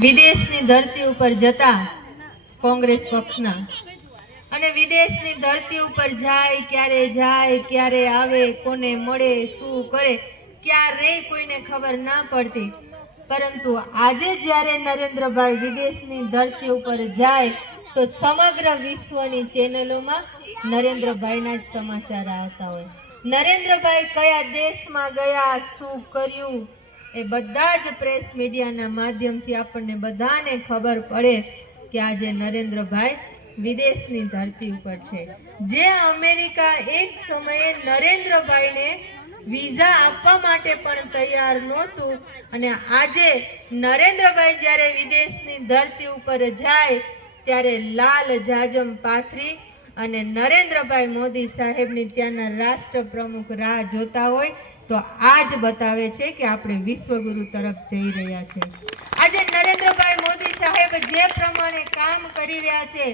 વિદેશની ધરતી ઉપર જતા કોંગ્રેસ પક્ષના અને વિદેશની ધરતી ઉપર જાય ક્યારે આવે, કોને મળે, શું કરે, ક્યારે કોઈને ખબર ના પડતી. પરંતુ આજે જ્યારે નરેન્દ્રભાઈ વિદેશની ધરતી ઉપર જાય તો સમગ્ર વિશ્વની ચેનલોમાં નરેન્દ્રભાઈના જ સમાચાર આવતા હોય. નરેન્દ્રભાઈ કયા દેશમાં ગયા, શું કર્યું, એ બધા જ પ્રેસ મીડિયાના માધ્યમથી આપણને બધાને ખબર પડે કે આજે નરેન્દ્રભાઈ વિદેશની ધરતી ઉપર છે. જે અમેરિકા એક સમયે નરેન્દ્રભાઈને વિઝા આપવા માટે પણ તૈયાર નહોતું, અને આજે નરેન્દ્રભાઈ જ્યારે વિદેશની ધરતી ઉપર જાય ત્યારે લાલ જાજમ પાથરી અને નરેન્દ્રભાઈ મોદી સાહેબની ત્યાંના રાષ્ટ્ર પ્રમુખ રાહ જોતા હોય તો આજ બતાવે છે કે આપણે વિશ્વગુરુ તરફ જઈ રહ્યા છે. આજે નરેન્દ્રભાઈ મોદી સાહેબ જે પ્રમાણે કામ કરી રહ્યા છે,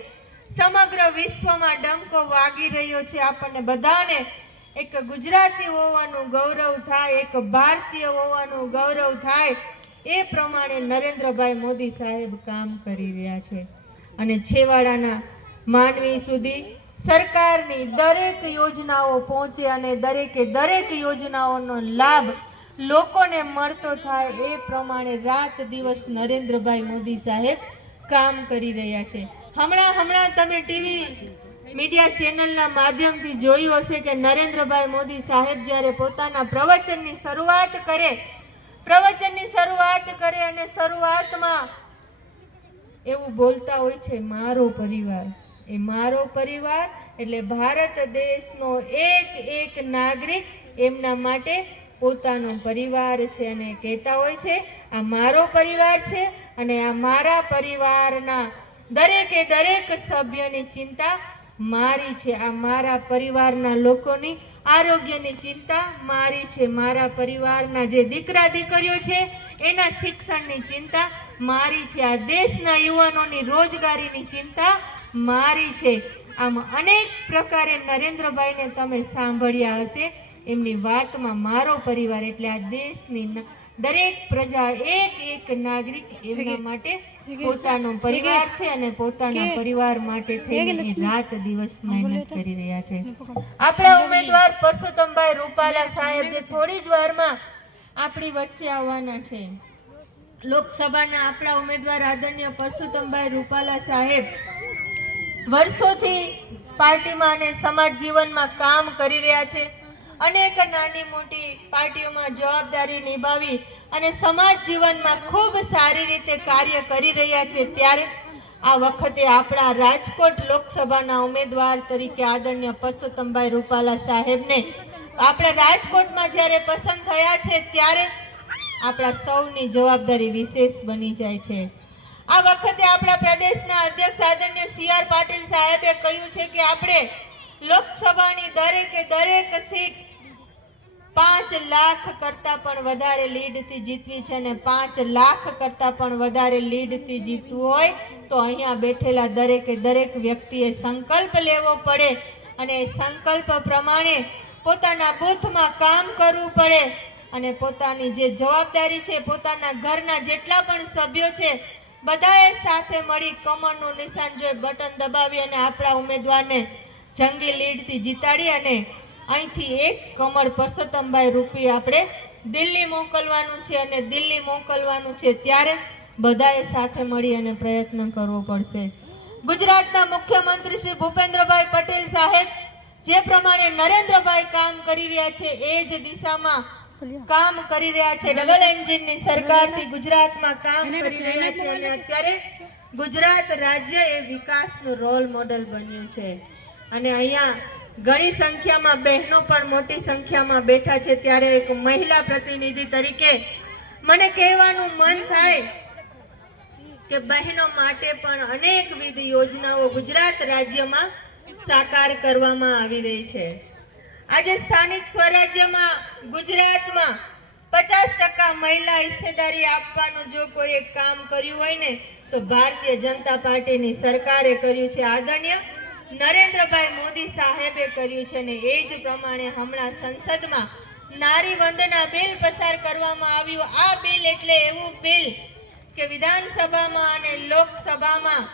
સમગ્ર વિશ્વમાં ડંકો વાગી રહ્યો છે. આપણને બધાને એક ગુજરાતી હોવાનું ગૌરવ થાય, એક ભારતીય હોવાનું ગૌરવ થાય, એ પ્રમાણે નરેન્દ્રભાઈ મોદી સાહેબ કામ કરી રહ્યા છે. અને છેવાડાના માનવી સુધી સરકારની દરેક યોજનાઓ પહોંચે અને દરેક યોજનાઓનો લાભ લોકોને મળતો થાય, એ પ્રમાણે રાત દિવસ નરેન્દ્રભાઈ મોદી સાહેબ કામ કરી રહ્યા છે. હમણાં તમે ટીવી મીડિયા ચેનલના માધ્યમથી જોયું હશે કે નરેન્દ્રભાઈ મોદી સાહેબ જ્યારે પોતાના પ્રવચનની શરૂઆત કરે અને શરૂઆતમાં એવું બોલતા હોય છે, મારો પરિવાર. એ મારો પરિવાર એટલે ભારત દેશનો એક નાગરિક એમના માટે પોતાનો પરિવાર છે, અને કહેતા હોય છે આ મારો પરિવાર છે અને આ મારા પરિવારના દરેક સભ્યની ચિંતા મારી છે. આ મારા પરિવારના લોકોની આરોગ્યની ચિંતા મારી છે. મારા પરિવારના જે દીકરા દીકરીઓ છે એના શિક્ષણની ચિંતા મારી છે. આ દેશના યુવાનોની રોજગારીની ચિંતા મારી છે. આમ અનેક પ્રકારે નરેન્દ્રભાઈને તમે સાંભળ્યા હશે. એમની વાતમાં મારો પરિવાર એટલે આ દેશની દરેક પ્રજા એક નાગરિક એમના માટે પોતાનો પરિવાર છે અને પોતાના પરિવાર માટે થઈને રાત દિવસ મહેનત કરી રહ્યા છે. આપણા ઉમેદવાર પરસોત્તમભાઈ રૂપાલા સાહેબ જે થોડી જ વારમાં આપણી વચ્ચે આવવાના છે. લોકસભાના આપણા ઉમેદવાર આદરણીય પરસોત્તમભાઈ રૂપાલા સાહેબ વર્ષોથી પાર્ટીમાં અને સમાજ જીવનમાં કામ કરી રહ્યા છે. અનેક નાની મોટી પાર્ટીઓમાં જવાબદારી નિભાવી અને સમાજ જીવનમાં ખૂબ સારી રીતે કાર્ય કરી રહ્યા છે. ત્યારે આ વખતે આપણા રાજકોટ લોકસભાના ઉમેદવાર તરીકે આદરણીય પરસોત્તમભાઈ રૂપાલા સાહેબને આપણા રાજકોટમાં જ્યારે પસંદ થયા છે ત્યારે આપણા સૌની જવાબદારી વિશેષ બની જાય છે. આ વખતે આપણા પ્રદેશના અધ્યક્ષ આદરણીય CR પાટીલ સાહેબે કહ્યું છે કે આપણે લોકસભાની દરેક સીટ 5 લાખ કરતા પણ વધારે લીડથી જીતવી છે, અને 5 લાખ કરતા પણ વધારે લીડથી જીતવું હોય તો અહીંયા બેઠેલા દરેક વ્યક્તિએ સંકલ્પ લેવો પડે અને એ સંકલ્પ પ્રમાણે પોતાના બૂથમાં કામ કરવું પડે અને પોતાની જે જવાબદારી છે, પોતાના ઘરના જેટલા પણ સભ્યો છે બધાએ સાથે મળી કમળનું નિશાન જોઈ બટન દબાવી અને આપણા ઉમેદવારને જંગી લીડથી જીતાડી અને અહીંથી એક કમળ પરસોત્તમભાઈ રૂપી આપણે દિલ્હી મોકલવાનું છે. અને દિલ્હી મોકલવાનું છે ત્યારે બધાએ સાથે મળી અને પ્રયત્ન કરવો પડશે. ગુજરાતના મુખ્યમંત્રી શ્રી ભૂપેન્દ્રભાઈ પટેલ સાહેબ જે પ્રમાણે નરેન્દ્રભાઈ કામ કરી રહ્યા છે એ જ દિશામાં કામ કરી રહ્યા છે. ડબલ એન્જિનની સરકારથી ગુજરાતમાં કામ કરી રહ્યા છે અને અત્યારે ગુજરાત રાજ્ય એ વિકાસનું રોલ મોડેલ બન્યું છે. અને અહીંયા ઘણી સંખ્યામાં બહેનો પણ મોટી સંખ્યામાં બેઠા છે. ત્યારે એક મહિલા પ્રતિનિધિ તરીકે મને કહેવાનું મન થાય કે બહેનો માટે પણ અનેકવિધ યોજનાઓ ગુજરાત રાજ્યમાં સાકાર કરવામાં આવી રહી છે. આજે સ્થાનિક સ્વરાજ્યમાં ગુજરાતમાં 50% મહિલા હિસ્સેદારી આપવાનું જો કોઈ એક કામ કર્યું હોય ને તો ભારતીય જનતા પાર્ટીની સરકારે કર્યું છે. આદરણીય નરેન્દ્રભાઈ મોદી સાહેબે કર્યું છે અને એ જ પ્રમાણે હમણાં સંસદમાં નારી વંદના બિલ પસાર કરવામાં આવ્યું. આ બિલ એટલે એવું બિલ કે વિધાનસભામાં અને લોકસભામાં